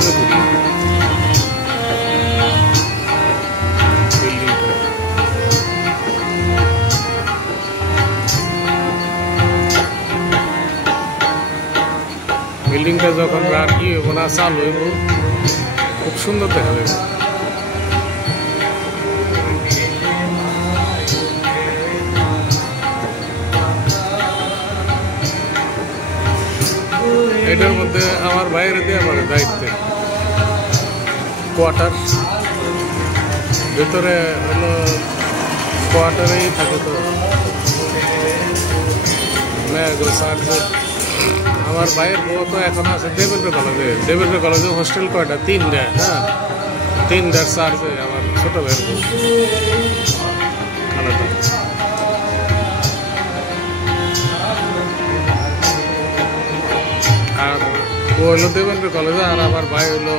করে ঘুরি বিল্ডিংটা যখন আর কি হইব না চালু হইব খুব সুন্দর দেখা যাবে। এটার মধ্যে আমার বাইরে দেওয়া পড়ে দায়িত্বে কোয়ার্টার ভেতরে হলো কোয়ার্টারেই থাকে তো আমার ভাইয়ের বউ তো এখন আছে দেবেন্দ্র কলেজে হোস্টেল কয়টা 3টা, হ্যাঁ 3টার চার্জে আমার ছোট ভাইয়ের বউ খানাটা। আর ও হইলো দেবেন্দ্র কলেজে আর আমার ভাই হইলো